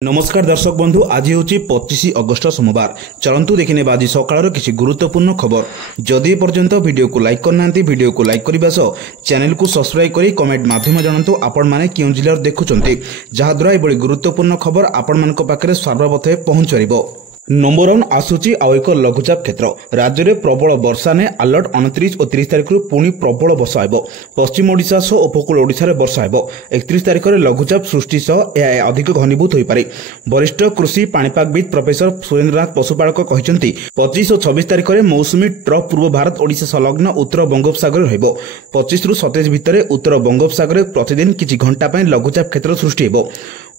नमस्कार दर्शक बंधु आज हूँ 25 अगस्ट सोमवार। चलतु देखने आज सकाळ किसी गुरुत्वपूर्ण खबर। जदि पर्यंत वीडियो को लाइक करना वीडियो को लाइक करने सह चैनल को सब्सक्राइब करी कमेंट माध्यम जानतु आपण माने क्यों जिल्ला देखुंत जहाद्वारा यह गुरुत्वपूर्ण खबर आपण मान पाखे सर्वप्रथमे पहुंच पारिबो। नंबर 1 आसूची आउ एक लघुचाप क्षेत्र राज्य में प्रबल वर्षा ने अलर्ट 29 और 30 तारिख पुणी प्रबल वर्षा हो। पश्चिम ओडिशा सह उपकूल ओडिशा रे वर्षा हो। 31 तारिख में लघुचाप सृष्टि सह यह अधिक घनीभूत हो पारे। वरिष्ठ कृषि पाणीपागविद प्रोफेसर सुरेन्द्रनाथ पशुपालक कहते 25 और 26 तारिख में मौसुमी ट्रफ पूर्व भारत ओडिशा संलग्न उत्तर बंगोपसागर रहिबो। 25 रु 27 भितर उत्तर बंगोपसागर प्रतिदिन किछि घंटा पई लघुचाप क्षेत्र सृष्टि हेबो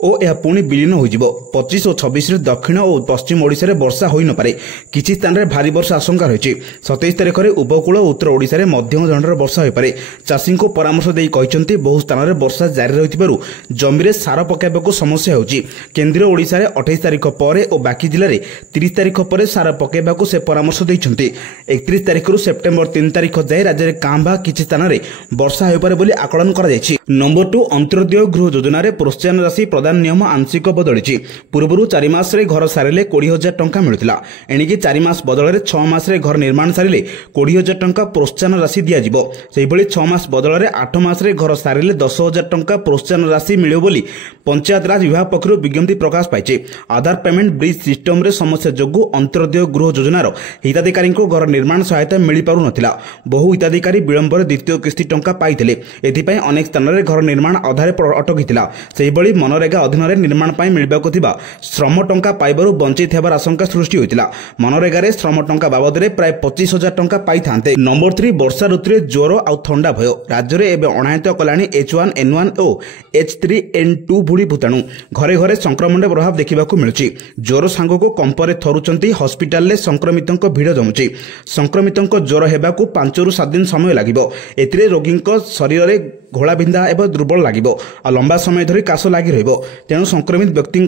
और यह पुणी विलीन हो। 25 और 26 दक्षिण और पश्चिम ओडिशा रे वर्षा होई न पारे। किछि स्थान रे भारी वर्षा आशंका रहिछि। 27 तारिख में उपकूल और उत्तर ओडिशा रे मध्यम धरଣର वर्षा हो पारे। चाषी को परामर्श देई कहिसंती बहु स्थान रे वर्षा जारी रहिथिबारु जमी रे सार पकाइबाको समस्या होछि। केंद्रीय ओडिशा रे 28 तारिख परे और बाकी जिल्ला रे 30 तारिख परे सार पकाइबाको से परामर्श दैछंती। 31 तारिख रु सेप्टेम्बर 3 तारिख जाय राज्य रे कांबा किछि स्थान रे वर्षा हो पारे बोली आकलन करा जायछि। नंबर 2 अंत्योदय गृह योजना रे प्रोत्साहन राशि प्रदान नियम आंशिक बदली। पूर्व 4 मास रे घर सारे 20,000 टंका मिलुला। एणिकी 4 मास बदल 6 मास रे घर निर्माण सारे 20,000 टंका प्रोत्साहन राशि दिया जिवो। सेहि भली 6 मास बदल 8 मास रे घर सारे 10,000 टंका प्रोत्साहन राशि मिलियो बोली पंचायत राज विभाग पक्षरु विज्ञप्ति प्रकाश पाइছে। आधार पेमेंट ब्रिज सिस्टम रे समस्या जोगु अंत्योदय गृह योजनार हिताधिकारी को घर निर्माण सहायता मिल पारु नथिला। बहु हिताधिकारी विलंबर द्वितीय किस्ती टंका पाइथिले। एथिपई अनेक स्थान रे घर निर्माण अधारे अटकीथिला। सेहि भली मनरेगा अधीन रे निर्माण पाई मिलबाको थिबा श्रम टंका पाइबारु वंचित हेबार आशंका सृष्टि होइतिला। मनरेगा रे श्रम टंका बाबद रे प्राय 25,000 टंका पाई थांते। नंबर 3 वर्षा ऋतु रे ज्वर आ ठंडा भय राज्य रे एबे अणायत कलाणी H1N1 और H3N2 भुड़ी भूताणु घरे घरे संक्रमण प्रभाव देखिबाकू मिलुछि। ज्वर सांग को कंपरे थरुचंती हॉस्पिटल ले संक्रमितंक भिड़ जमुछि। संक्रमितंक ज्वर हेबाकू 5 रु 7 दिन समय लागिबो। एतिरे रोगींक शरीर रे घोड़ा बिंधा एवं दुर्बल लागिबो आ लंबा समय धरि काश लागि रहइबो। तेणु संक्रमित व्यक्ति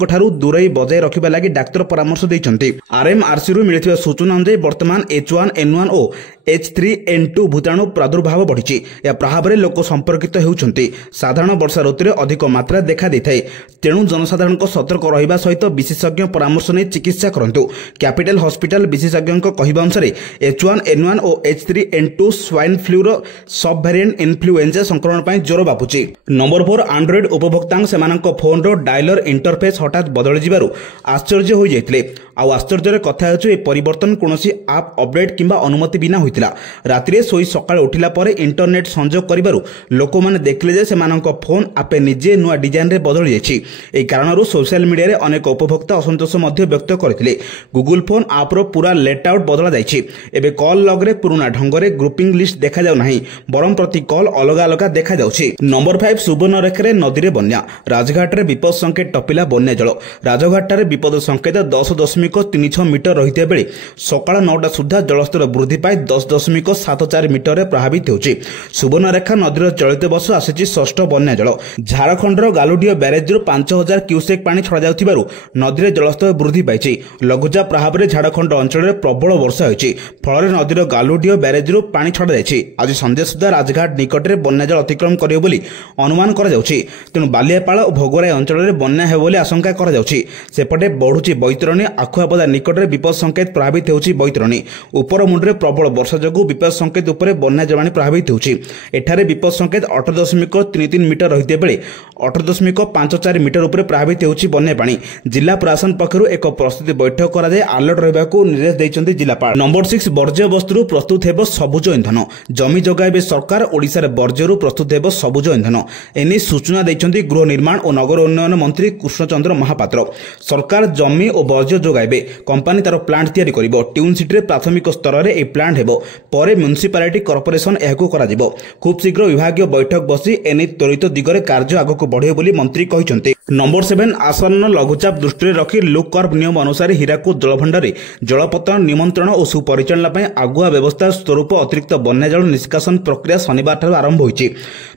दूरई बजाय रखा लगी डाक्तर परामर्श देइछंती। RMRC रु मिलिथिबा सूचना अनुसार वर्तमान H1N1 और H3N2 भूताणु प्रादुर्भाव बढ़िछि। या प्रभाव में लोक संपर्कित हेउछंती। साधारण वर्षा ऋतु में अधिक मात्रा देखा देथाय। तेणु जनसाधारण को सतर्क रहिबा सहित विशेषज्ञ परामर्श नै चिकित्सा करंतु। कैपिटल हॉस्पिटल विशेषज्ञ कहवा अनुसार H1N1 और H3N2 स्वाइन फ्लू रो सब वेरिएंट इन्फ्लुएंजा संक्रमण पई ज्वर बापुछि। नंबर 4 एंड्रॉइड उपभोक्ता सेमानक फोन रो डायलर इंटरफेस हठात बदल जिबारु आश्चर्य हो जाइतिले। आ आश्चर्यर कथा हेतु ए परिवर्तन कोनोसी आप अपडेट किंबा अनुमति बिना होइतिला। रातिरे सोई सकाळ उठिला परे इंटरनेट संजोग करिबारु लोक माने देखले जे सेमानक फोन आपे निजे नुआ डिजाइन रे बदल जाइछि। ए कारणरु सोशल मीडिया रे अनेक उपभोक्ता असंतोष मध्ये व्यक्त करथिले। गूगल फोन आप रो पूरा लेटआउट बदला जाइछि। एबे कॉल लॉग रे पुराना ढंग रे ग्रुपिंग लिस्ट देखा जाउ नाही बरम प्रति कॉल अलगा अलगा देखा जाउछि। नंबर 5 सुवर्णरेखा रे नदी रे बन्या राजघाट रे विपद संकेत टपिला बन्या जल। राजघाट रे विपद संकेत 10.36 मीटर रहिते बेले सकाळ 9टा सुधा जलस्तर वृद्धि पाई 10.74 मीटर रे प्रभावित होछि। सुवर्णरेखा नदीर चलित वर्ष आसिछि षष्ठ बन्या जल। झारखंडर गालुडियो ब्यारेज रु 5000 क्यूसेक पानी छड़ा जाउथिबारु नदीर जलस्तर वृद्धि पाइछि। लघुचाप प्रभाव रे झारखंड अंचल रे प्रबल वर्षा होइछि। फल रे नदीर गालुडियो ब्यारेज रु पानी छड़ा जाइछि। आज संध्या सुधा राजघाट निकट रे बन्या जल अतिक्रमण करियो बोली अनुमान करा जाउछि। तेणु बालियापाଳ और भोगराई अंचल रे बन्या हेबो बोली आशंका करा जाउछि। सेपटे बढ़ुछि बैतरणी आखुआपदा निकट रे विपद संकेत प्रभावित होउछि। बैतरणी उपर मुंडरे प्रबल वर्षा जोगु विपद संकेत उपरे बन्या जवानी प्रभावित होउछि। एठारे विपद संकेत 8.33 मीटर रहिते बेले 8.54 मीटर उपरे प्रभावित होउछि बन्या पानी। जिला प्रशासन पक्षरु एक प्रस्तुति बैठक करा जाय अलर्ट रहबाकू निर्देश दैछन्ती जिलापाल। नंबर 6 वर्ज्य वस्तुरु प्रस्तुत हेबो सबुज इंधन। जमी जगाइबे सरकार ओडिसा रे वर्ज्यरु प्रस्तुत हेबो सबुज इंधन। एनी सूचना दैछन्ती गृह निर्माण और नगर उन्नयन मंत्री कृष्णचंद्र महापात्र। सरकार जमी और वर्ज्य जोगाइबे कंपनी तार प्लांट तैयारी करिवो। ट्यून सिटी रे प्राथमिक स्तर रे ए प्लांट हेबो परे म्युनिसिपालिटी कॉर्पोरेशन एहाकू करा जिवो। खूब शीघ्र विभागीय बैठक बसी एनी त्वरित दिगरे कार्य आगकू बढ़ियो बोली मंत्री कहिसंती। नंबर 7 आसन्न लघुचाप दृष्टि रखी लुक कर्व नियम अनुसार हीराकुद जलभंडार जलपतन निमंत्रण और सुपरिचालना पई आगुआ व्यवस्था स्वरूप अतिरिक्त बन्या जल निष्कासन प्रक्रिया शनिवार ठारू आरंभ होइछि।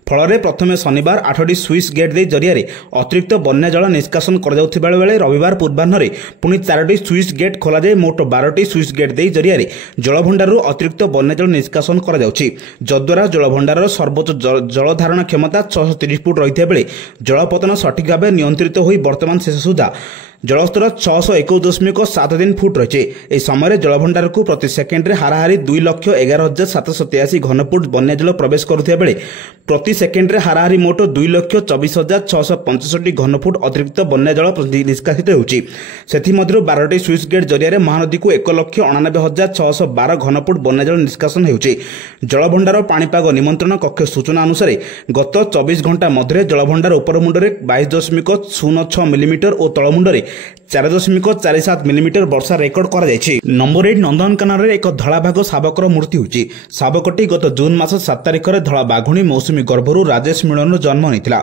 फल प्रथमे शनिवार 8टी स्विच गेट दे जरिया अतिरिक्त बन्या जल निष्कासन कर जाउथिबा बेले रविवार पूर्वाह्न पुणी 4टी स्विच गेट खोला जाय मोट 12टी स्विच गेट दे जरिया जलभंडार अतिरिक्त बन्या जल निष्कासन कर जाउछि। जद्वारा जलभंडार सर्वोच्च जल धारण क्षमता 630 फुट रहिथिबा बेले जलपतन सठिक भाबे नियंत्रित होई वर्तमान शेष सुधा जलस्तर 621.7 फुट रही। यह समय जलभंडार को प्रति सेकेंड्रे हाराहारी 2,11,783 घनफुट बन्याजल प्रवेश करुवा बेले प्रति सेकेंड्रे हाराहारी मोट 2,24,665 घनफुट अतिरिक्त बन्याजल निष्कासित होउछि। सेथिमध्यरु 12टी स्विच गेट जरिया महानदी को 1,89,612 घनफुट बन्याजल निष्कासन होउछि। जलभंडार पाणीपाग निमंत्रण कक्ष सूचना अनुसार गत 24 घंटा मध्य जलभंडार उपरमुंडे 22.06 मिलीमीटर और तलमुंडे 4.47 मिलीमीटर वर्षा रेकर्ड करा जायछि। नंबर 8 नंदनकानन एक धଳାबाघ शाबकर मृत्यु होछि। शाबकटी गत जून मास 7 तारिख में धଳା बाघुणी मौसुमी गर्भरू राजेश मिलन जन्म होता।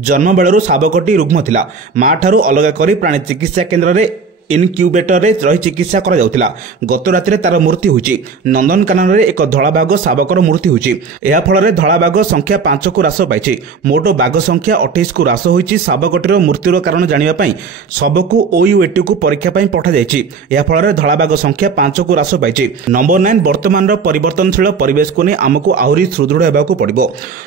जन्म बेलू शाबकटी रुग्म थिला। मां ठारू अलग करी प्राणी चिकित्सा केन्द्र में इनक्यूबेटर रे रही चिकित्सा करा जाउथिला। गत राति तार मृत्यु होछि। नंदनकानन रे एक धଳାबाघ शाबकर मृत्यु होछि। एहा फल धଳାबाघ संख्या 5 को ह्रास पाइछि। मोट बाघ संख्या 28 को ह्रास होइछि। शाबकटीर मृत्युर कारण जानिबा पई सबको ओयूएटी को परीक्षा पई पठा जाइछि। एहा फल धଳାबाघ संख्या 5 को ह्रास पाइछि। नंबर 9 वर्तमान परिवर्तनशील परिवेश को नै आमको आहुरी सुदृढ़ हेबाकू पड़िबो।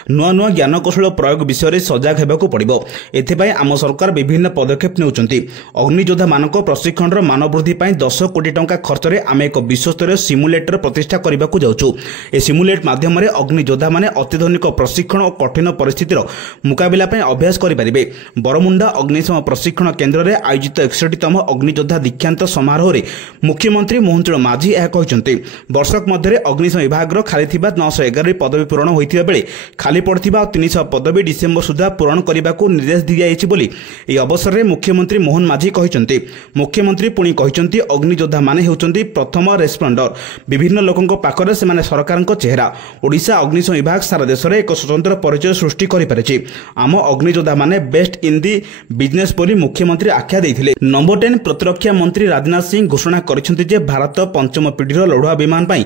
नुआ नुआ ज्ञान कौशल प्रयोग विषय रे सजग हेबाकू पड़िबो। एथिपई आम सरकार विभिन्न पदक्षेप नेउचंती। अग्नियोद्धा मानक प्रशिक्षण मान वृद्धि 10 कोटी टंका खर्च में आम एक विश्वस्तरीय सिमुलेटर प्रतिष्ठा करने को जाऊँ। ए सिमुलेट माध्यम अग्नियोद्धा माने अत्याधुनिक प्रशिक्षण और कठिन परिस्थितिर मुकाबला अभ्यास करेंगे। बरमुंडा अग्निशम प्रशिक्षण केन्द्र में आयोजित 61तम अग्नियोद्धा दीक्षांत समारोह में मुख्यमंत्री मोहन चरण माझी यह कहते वर्षक मध्य अग्निशम विभाग खाली 911 पदवी पूरण होता बेले खाली पड़ा 300 पदवी डिसेम्बर सुधा पूरण करने को निर्देश दी जाइए। अवसर में मुख्यमंत्री मोहन माझी कहते मुख्यमंत्री पुणी कहते अग्नियोद्धा माने हेउचंती प्रथम रेस्पॉन्डर। विभिन्न लोकों पाखरे से सरकार चेहरा। ओडिशा अग्निशम विभाग सारा देश में एक स्वतंत्र परिचय सृष्टि करिपारिछि। आम अग्नियोद्धा माने बेस्ट इन दी बिजनेस बोली मुख्यमंत्री आख्या देइथिले। नंबर 10 प्रतिरक्षा मंत्री राजनाथ सिंह घोषणा करिसेंती जे भारत पंचम पीढ़ीर लड़ुआ विमान पाई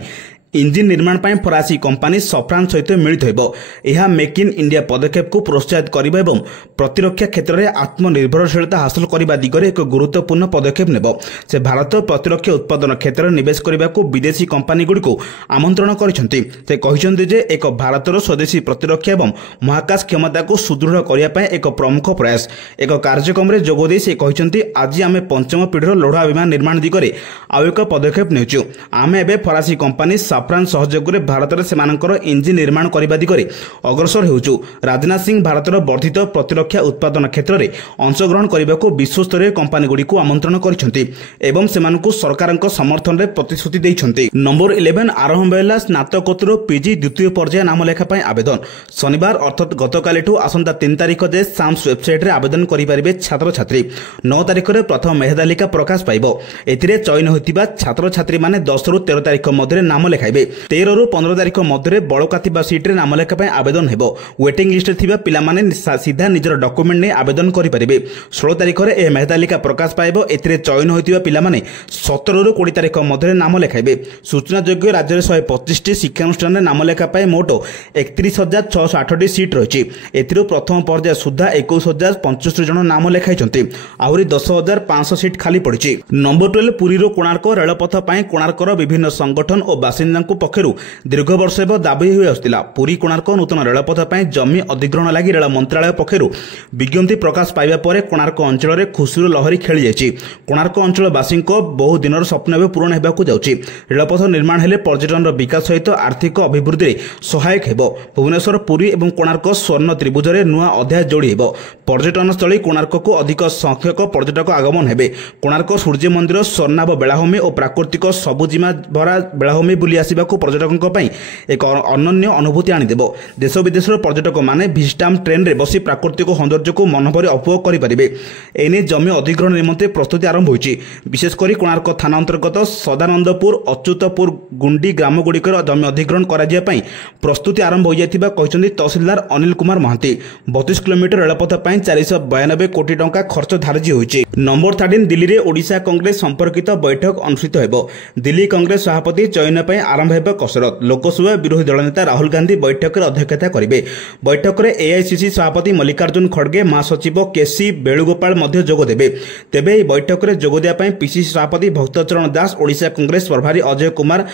इंजिन निर्माण पर फरासी कंपानी सफ्रान सहित मिलित होइबो। यह मेक इन इंडिया पदक्षेप को प्रोत्साहित करिबा एवं प्रतिरक्षा क्षेत्र में आत्मनिर्भरशीलता हासिल करने दिगरे एक गुरुत्वपूर्ण पदक्षेप नेबो। से भारत प्रतिरक्षा उत्पादन क्षेत्र में निवेश करने को विदेशी कंपानी गुड़ी को आमंत्रण करिसेंती। से कहिसेंती जे एक भारतर स्वदेशी प्रतिरक्षा एवं महाकाश क्षमता को सुदृढ़ करने एक प्रमुख प्रयास। एक कार्यक्रम में जोगदे से कहिसेंती आज आम पंचम पीढ़ीर लड़ुआ विमान निर्माण दिगरे आउ एक पदक्षेप नेउछु। आम एबे फरासी कंपानी सफ्रान सहयोग में भारत में इंजिन निर्माण करने दिगरे अग्रसर होउछु। राजनाथ सिंह भारतर वर्धित प्रतिरक्षा उत्पादन क्षेत्र में अंशग्रहण करने को विश्वस्तरीय कंपानी गुड़ी को आमंत्रण करिसेंती एवं सेमानकु सरकारक समर्थन में प्रतिश्रुति देइछंती। नंबर 11 आरंभ होला स्नातकोत्तर पीजी द्वितीय पर्याय नाम लेखा पाई आवेदन। शनिवार अर्थात गतकालिठू आसंता 3 तारिख जे साम्स वेबसाइट रे आवेदन करिपारिबे छात्र छात्री। 9 तारिख रे प्रथम मेधातालिका प्रकाश पाइबो। एथिरे चयन होइतिबा छात्र छात्री माने 10 रु 13 तारिख मध्य नाम लेखाइबे। 13 रु 15 तारिख मध्य बड़का थिबा सीट रे नाम लेखा पाई आवेदन हेबो। वेटिंग लिस्ट थिबा पिला माने सीधा निजर डॉक्यूमेंट ने आवेदन करि परिबे। 16 तारिख रे ए मेधातालिका प्रकाश पाइबो। एथिरे चयन होइतिबा पिला माने 17 रु 20 तारिख मध्य नाम लेखाइबे। सूचना योग्य राज्य में 125 टी शिक्षानुष्ठान नाम लेखा पाई मोट 31,608 सीट रही। एथिरो प्रथम पर्याय सुधा 21,075 जन नाम लेखाइछंती। आहुरी 10,500 सीट खाली पड़ी। नंबर 12 पुरी कोणार्क रेलपथ पाई कोणार्कर विभिन्न संगठन और बासिंदा पक्षर दीर्घ वर्ष दाबी हुई आसुला। पुरी कोणार्क नूतन रेलपथ पाई जमी अधिग्रहण लगी रेल मंत्रालय पक्षर विज्ञप्ति प्रकाश पाइबा परे कोणार्क अंचल में खुशीर लहरी खेली जाइछि। कोणार्क अंचलवासी बहु दिन स्वप्न भी पूरण होगाकू जाउछि। रेलपथ निर्माण हेले पर्यटन विकास सहित आर्थिक अभिवृद्धि में सहायक हेबो। भुवनेश्वर पुरी और कोणार्क स्वर्ण त्रिभुज में नुआ अध्याय जोड़ी हेबो। पर्यटनस्थली कोणार्क को अधिक संख्यक पर्यटक आगमन हेबे। कोणार्क सूर्य मंदिर स्वर्णाभ बेलाभूमि और प्राकृतिक सबुजिमा भरा बेलाभूमि बुली आसबाक पर्यटकों एक अनन्य अनुभूति आनीदेव। देश विदेशर पर्यटक माने भिस्टाम ट्रेन रे बसी प्राकृतिक सौंदर्य को मनभरी उपभोग करेंगे। एने जमी अधिग्रहण निमंते प्रस्तुति आरंभ होइछि। विशेषकर कोणार्क थाना अंतर्गत सदानंदपुर अच्युतपुर गुंडी ग्राम गुड़िकर जमी अधिग्रहण कराया प्रस्तुति आरंभ हो जाइथिबा कहिसेंती तहसीलदार अनिल कुमार महांती। 32 किलोमीटर रेलपथ पाई 492 कोटी टंका खर्च धार्य होइछि। नंबर 13 दिल्ली रे ओडिशा कांग्रेस संपर्कित बैठक अनुष्ठित हेबो। दिल्ली कांग्रेस सभापति चयन पाई आरंभ हेब कसरत। लोकसभा विरोधी दल नेता राहुल गांधी बैठक में अध्यक्षता करेंगे। बैठक में एआईसीसी सभापति मल्लिकार्जुन खड़गे, महासचिव केसी वेणुगोपाल जोगदेवे। तेबे यह बैठक में जोगदेवा पीसीसी सभापति भक्तचरण दास, ओडिशा कांग्रेस प्रभारी अजय कुमार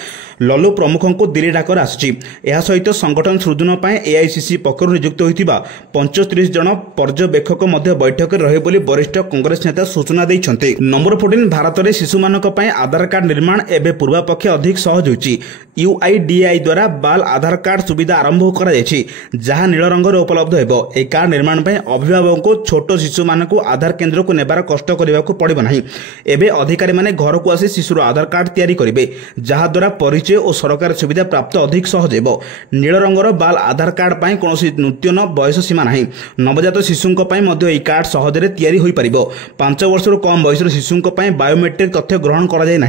लल्लू प्रमुख को दिल्ली डाकर आसी। सहित संगठन सृजन एआईसीसी पक्षर नियुक्त होता 35 जन पर्यवेक्षक बैठक में रहे बोली वरिष्ठ कांग्रेस नेता सूचना देते। नंबर 14 भारत में शिशु मानक आधार कार्ड निर्माण एवं पूर्वापेक्ष अधिक सहज होती। यूआईडीएआई द्वारा बाल आधार कार्ड सुविधा आरंभ कर जहां नील रंगर उपलब्ध हो। यह कार्ड निर्माण अभिभावक को छोट शिशु मानक आधार केन्द्र को नेबार कष्ट करने को पड़े ना। एवं अधिकारी माने घर को आसी शिशुर आधार कार्ड तैयारी करेंगे, जहाद्वारा परिचय और सरकारी सुविधा प्राप्त अधिक सहज हो। नील रंगर बाल आधार कार्ड पर कौन नूतन बयस सीमा ना। नवजात शिशुओं कार्ड सहजरे तैयारी हो पार। 5 वर्ष कम बयसर शिशुओं बायोमेट्रिक तथ्य ग्रहण कराए ना।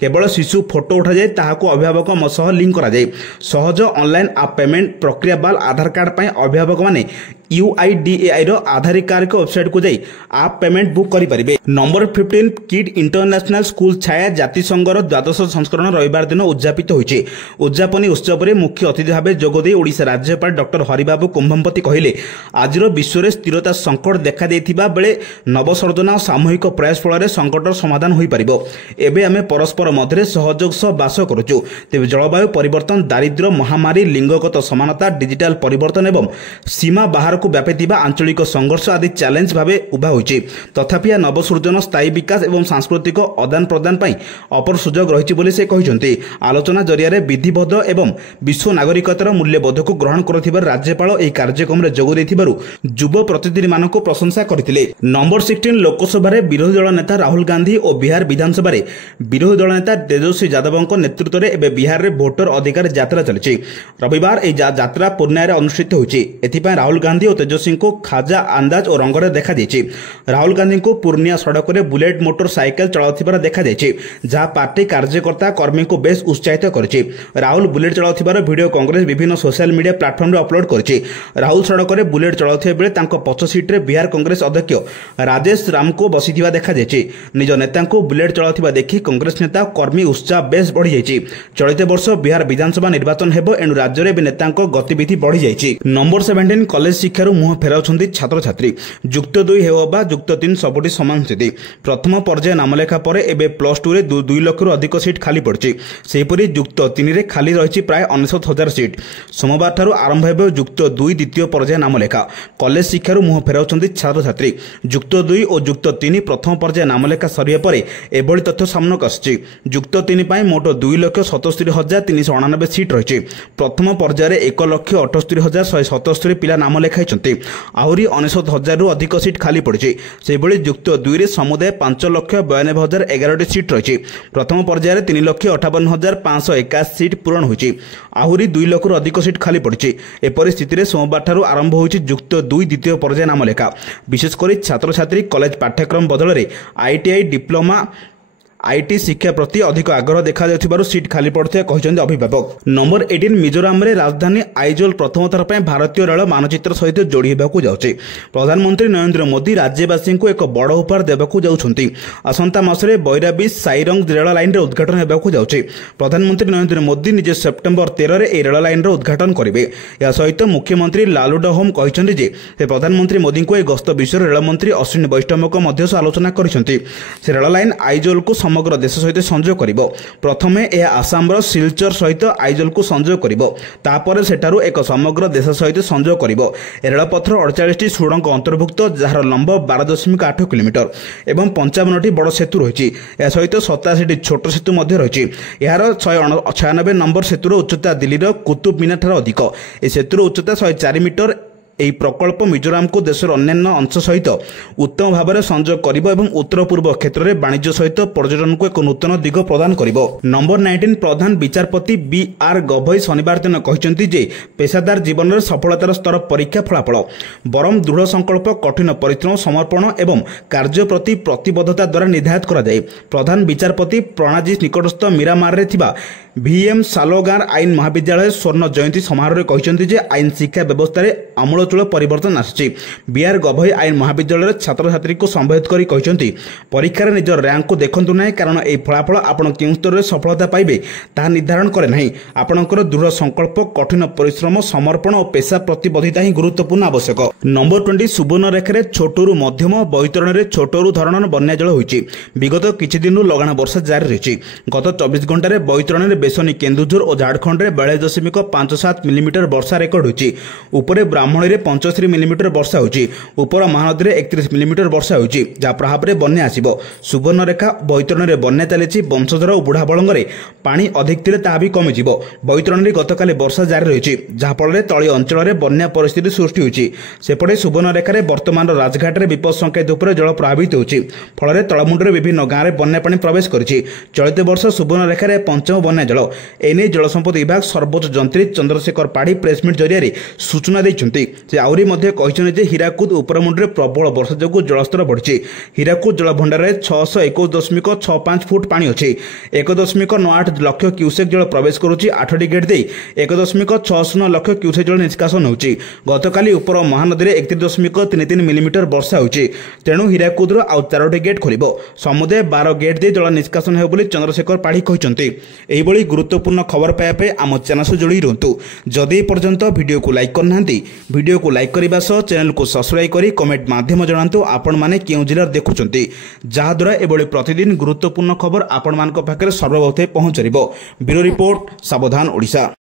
केवल शिशु फोटो उठा जाए, ताहाको अभिभावक सह लिंक कराए। सहज ऑनलाइन आप पेमेंट प्रक्रिया बाल आधार कार्ड पर अभिभावक माने यूआईडीएआई आधारिक वेबसाइट को जाई आप पेमेंट बुक करें। नंबर 15 किड इंटरनेशनल स्कूल छाया जातिसंघर 12 संस्करण रविवार दिन उद्यापित होइछे। उद्यापनी उत्सव में मुख्य अतिथि भाव जोगदे ओडिशा राज्यपाल डॉक्टर हरिबाबू कुंभमपति कहले, आजिर विश्व में स्थिरता संकट देखा देथिबा बेले नवसर्जना और सामूहिक प्रयास फल संकटर समाधान हो पार। एबे आमे परस्पर मध्य सहयोग सह बास करुचु। तेज जलवायु परिवर्तन, दारिद्र्य, महामारी, लिंगगत समानता, डिजिटाल परिवर्तन एवं सीमा बाहर को व्यापीथिबा आंचलिक संघर्ष आदि चैलेंज भाव उभा होइछि। तथापि नवसृजन, स्थायी विकास एवं सांस्कृतिक आदान प्रदान पर अपर सुजोग रही बोली से कहते। आलोचना जरिया विधिबद्ध एवं विश्व नागरिकतार मूल्यबोध को ग्रहण कर राज्यपाल यह कार्यक्रम में जोग देथिबारु युव प्रतिनिधि मानक प्रशंसा करथिले। नंबर 16 लोकसभा विरोधी दल नेता राहुल गांधी और बिहार विधानसभा विरोधी दल नेता तेजस्वी यादव नेतृत्व में बिहार में भोटर अधिकार यात्रा चली। रविवार यह यात्रा पूर्णिया में अनुष्ठित होइछि। एथिपाई राहुल गांधी और तेजस्वी को खाजा, अंदाज और रंगरे देखा जाइछि। राहुल गांधी को पूर्णिया सड़क में बुलेट मोटर साइकेल चलाउथिबार देखा जाइछि, जहां पार्टी कार्यकर्ता कर्मी को बेस उत्साहित करिछि। राहुल बुलेट चलाउथिबार वीडियो कांग्रेस विभिन्न सोशल मीडिया प्लेटफॉर्म रे अपलोड करिछि। राहुल सड़क में बुलेट चलाउथिबा बेले तांको पछ सीट रे बिहार कांग्रेस अध्यक्ष राजेश राम को बसिथिबा देखा जाइछि। निज नेता को बुलेट चलाउथिबा देखि कांग्रेस नेता कर्मी उत्साह बेस बढ़ी जाइछि। चलित वर्ष बिहार विधानसभा निर्वाचन हेबो, एणु राज्य में नेता गतिविधि बढ़ी जाइछि। नंबर 17 कॉलेज शिक्षा मुह फेराउछन्ति छात्र छात्री। युक्त 2 हेउ बा युक्त 3 सबुठी समान स्थिति। प्रथम पर्याय नामलेखा पर एबे +2 रे 2 लाख अधिक सीट खाली पड़छि। सेहिपरि युक्त 3 रे खाली रहिछि प्राय 69,000 सीट। सोमवार ठारू आरंभ हेबो युक्त 2 द्वितीय पर्याय नामलेखा। कॉलेज शिक्षा मुह फेराउछन्ति छात्र छात्री। युक्त 2 और युक्त 3 प्रथम पर्याय नामलेखा सरिया परे एभଳି तथ्य सामनाକୁ आछि। युक्त 3 ପାଇଁ मोट 2,77,399 सीट रहिछि। प्रथम पर्याय 1,78,177 पिला नाम लेखाइछन्ति। आहुरी 69,000 अधिक सीट खाली पड़िछि। सेहिभଳି युक्त 2 रे समुदाय 5,92,011 सीट रहिछि। प्रथम पर्याय 3,58,581 सीट पूरण होइछि। आहुरी 2 लाख अधिक सीट खाली पड़िछि। ए परिस्थिति रे सोमवार ठारू आरंभ होइछि युक्त 2 द्वितीय पर्याय नाम लेखा। विशेष करी छात्र छात्री कॉलेज पाठ्यक्रम बदल में आईटीआई, डिप्लोमा, आईटी शिक्षा प्रति अधिक आग्रह देखा जाउथिबारु सीट खाली पड़ुथिबा कहिसंति अभिभावक। नंबर 18 मिजोराम में राजधानी आइजोल प्रथम थर पर भारतीय रेल मानचित्र सहित जोड़ी हेबाकु जाउछि। प्रधानमंत्री नरेंद्र मोदी राज्यवासी को एक बड़ उपहार देबाकु जाउछन्ति। आसंता मासरे बैराबी साइरंग रेल लाइन रे उद्घाटन हेबाकु जाउछि। प्रधानमंत्री नरेंद्र मोदी निजे सेप्टेम्बर 13 रे ए रेल लाइन रे उद्घाटन करिवे। या सहित मुख्यमंत्री लालू डहोम कहिसंति जे से प्रधानमंत्री मोदी को ए गस्त विषय रेल मंत्री अश्विनी वैष्णव मध्य आलोचना करिसंति। से रेल लाइन आइजोल को समग्र देश सहित संजोग करिबो। प्रथमे यह आसामर सिलचर सहित आइजोल को संजोग करिबो, तापर सेठारु एक समग्र देश सहित संजोग करिबो। रेलपथर 48टी सुड़ंग अंतर्भुक्त, जार लंब 12.8 किलोमीटर एवं 55टी बड़ सेतु रही। यह सहित 87टी छोट सेतु रही। यार 196 नंबर सेतुर उच्चता दिल्लीर कुतुब मीनार ठार अधिक। ए सेतुर उच्चता 104 मीटर। यह प्रकल्प मिजोराम को देशर अन्य अंश सहित उत्तम भाव में संजोग करिबो एवं उत्तर पूर्व क्षेत्र में वाणिज्य सहित पर्यटन को एक नूतन दिग प्रदान करिबो। नंबर 19 प्रधान विचारपति बी.आर. गवई शनिवार दिन कहिसंति जे पेशादार जीवन में सफलतार स्तर परीक्षा फलाफल बरम दृढ़ संकल्प, कठिन परिश्रम, समर्पण एवं कार्य प्रति प्रतिबद्धता द्वारा निर्धारित करा जाए। प्रधान विचारपति प्रणाजी निकटस्थ मीरामार रे थिबा वीएम सालोगार आईन महाविद्यालय स्वर्ण जयंती समारोह में कहिसंति जे आईन शिक्षा व्यवस्था रे आमूल আমୂଳଚୂଳ ପରିବର୍ତ୍ତନ ଆସିଛି। ବିହାର ଗଭଇ ଆଇନ ମହାବିଦ୍ୟାଳୟର ଛାତ୍ରଛାତ୍ରୀଙ୍କୁ ସମ୍ବୋଧିତ କରି କହିଛନ୍ତି, ପରୀକ୍ଷାରେ ନିଜ ର୍ୟାଙ୍କକୁ ଦେଖନ୍ତୁ ନାହିଁ, କାରଣ ଏହି ଫଳାଫଳ ଆପଣ କେଉଁ ସ୍ତରରେ ସଫଳତା ପାଇବେ ତାହା ନିର୍ଦ୍ଧାରଣ କରେ ନାହିଁ। ଆପଣଙ୍କର ଦୃଢ଼ ସଂକଳ୍ପ, କଠିନ ପରିଶ୍ରମ, ସମର୍ପଣ ଓ ପେଶା ପ୍ରତିବଦ୍ଧତା ହିଁ ଗୁରୁତ୍ୱପୂର୍ଣ୍ଣ ଆବଶ୍ୟକ। ନମ୍ବର 20 ସୁବର୍ଣ୍ଣରେଖାରେ ଛୋଟରୁ ମଧ୍ୟମ, ବୈତରଣୀରେ ଛୋଟରୁ ଧରଣର ବନ୍ୟା ଜଳ ହୋଇଛି। ବିଗତ କିଛି ଦିନରୁ ଲଗାଣ ବର୍ଷା ଜାରି ରହିଛି। ଗତ 24 ଘଣ୍ଟାରେ ବୈତରଣୀରେ, ବେସନୀ, କେନ୍ଦୁଝର ଓ ଝାଡ଼ଖଣ୍ଡରେ 42.57 ମିଲିମିଟର ବର୍ଷା ରେକର୍ଡ ହୋଇଛି। ଉପରେ ବ୍ରାହ୍ମଣୀରେ 75 ମିଲିମିଟର ବର୍ଷା ହୋଇଛି। ଉପର ମହାନଦୀରେ 31 ମିଲିମିଟର ବର୍ଷା ହୋଇଛି, ଯାହା ପ୍ରଭାବରେ ବନ୍ୟା ଆସିବ। ସୁବର୍ଣ୍ଣରେଖା ବୈତରଣୀରେ ବନ୍ୟା ଚାଲିଛି। ବଂଶଧର ଓ ବୁଢ଼ାବଳଙ୍ଗରେ ପାଣି ଅଧିକ ଥିଲେ ତାହା ବି କମିଯିବ। ବୈତରଣୀରେ ଗତକାଲି ବର୍ଷା ଜାରି ରହିଛି, ଯାହାଫଳରେ ତଳି ଅଞ୍ଚଳରେ ବନ୍ୟା ପରିସ୍ଥିତି ସୃଷ୍ଟି ହୋଇଛି। ସେପଟେ ସୁବର୍ଣ୍ଣରେଖାରେ ବର୍ତ୍ତମାନର ରାଜଘାଟରେ ବିପଦ ସଂକେତ ଉପରେ ଜଳ ପ୍ରଭାବିତ ହେଉଛି। ଫଳରେ ତଳମୁଣ୍ଡରେ ବିଭିନ୍ନ ଗାଁରେ ବନ୍ୟା ପାଣି ପ୍ରବେଶ କରିଛି। ଚଳିତ ବର୍ଷ ସୁବର୍ଣ୍ଣରେଖାରେ ପଞ୍ଚମ ବନ୍ୟା ଜଳ। ଏନେଇ ଜଳସମ୍ପଦ ବିଭାଗ ସର୍ବୋଚ୍ଚ ଯନ୍ତ୍ରୀ ଚନ୍ଦ୍ରଶେଖର ପାଢ଼ୀ ପ୍ରେସମିଟ୍ ଜରିଆରେ ସୂଚନା ଦେଇଛନ୍ତି। ସେ ଆହୁରି ମଧ୍ୟ କହିଛନ୍ତି ଯେ ହୀରାକୁଦ ଉପରମୁଣ୍ଡରେ ପ୍ରବଳ ବର୍ଷା ଯୋଗୁଁ ଜଳସ୍ତର ବଢ଼ିଛି। ହୀରାକୁଦ ଜଳଭଣ୍ଡାରରେ 621.65 ଫୁଟ ପାଣି ଅଛି। 1.98 ଲକ୍ଷ କ୍ୟୁସେକ୍ ଜଳ ପ୍ରବେଶ କରୁଛି। 8ଟି ଗେଟ୍ ଦେଇ 1.60 ଲକ୍ଷ କ୍ୟୁସେକ୍ ଜଳ ନିଷ୍କାସନ ହେଉଛି। ଗତକାଲି ଉପର ମହାନଦୀରେ 31.33 ମିଲିମିଟର ବର୍ଷା ହୋଇଛି। ତେଣୁ ହୀରାକୁଦର ଆଉ 4ଟି ଗେଟ୍ ଖୋଲିବ। ସମୁଦାୟ 12 ଗେଟ୍ ଦେଇ ଜଳ ନିଷ୍କାସନ ହେବ ବୋଲି ଚନ୍ଦ୍ରଶେଖର ପାଢ଼ୀ କହିଛନ୍ତି। ଏହିଭଳି ଗୁରୁତ୍ୱପୂର୍ଣ୍ଣ ଖବର ପାଇବା ପାଇଁ ଆମ ଚ୍ୟାନେଲ ସହ ଯୋଡ଼ି ରୁହନ୍ତୁ। ଯଦି ଏପର୍ଯ୍ୟନ୍ତ ଭିଡ଼ିଓକୁ ଲାଇକ୍ କରିନାହାନ୍ତି, ଭିଡ଼ିଓକୁ ଲାଇକ୍ କରିବା ସହ ଚ୍ୟାନେଲକୁ ସବସ୍କ୍ରାଇବ୍ କରି କମେଣ୍ଟ ମାଧ୍ୟମ ଜଣାନ୍ତୁ ଆପଣମାନେ କେଉଁ ଜିଲ୍ଲାରେ ଦେଖୁଛନ୍ତି, ଯାହାଦ୍ୱାରା ଏଭଳି ପ୍ରତିଦିନ ଗୁରୁତ୍ୱପୂର୍ଣ୍ଣ ଖବର ଆପଣମାନଙ୍କ ପାଖରେ ସର୍ବପ୍ରଥମେ ପହଞ୍ଚିବ। ବ୍ୟୁରୋ ରିପୋର୍ଟ, ସାବଧାନ ଓଡ଼ିଶା।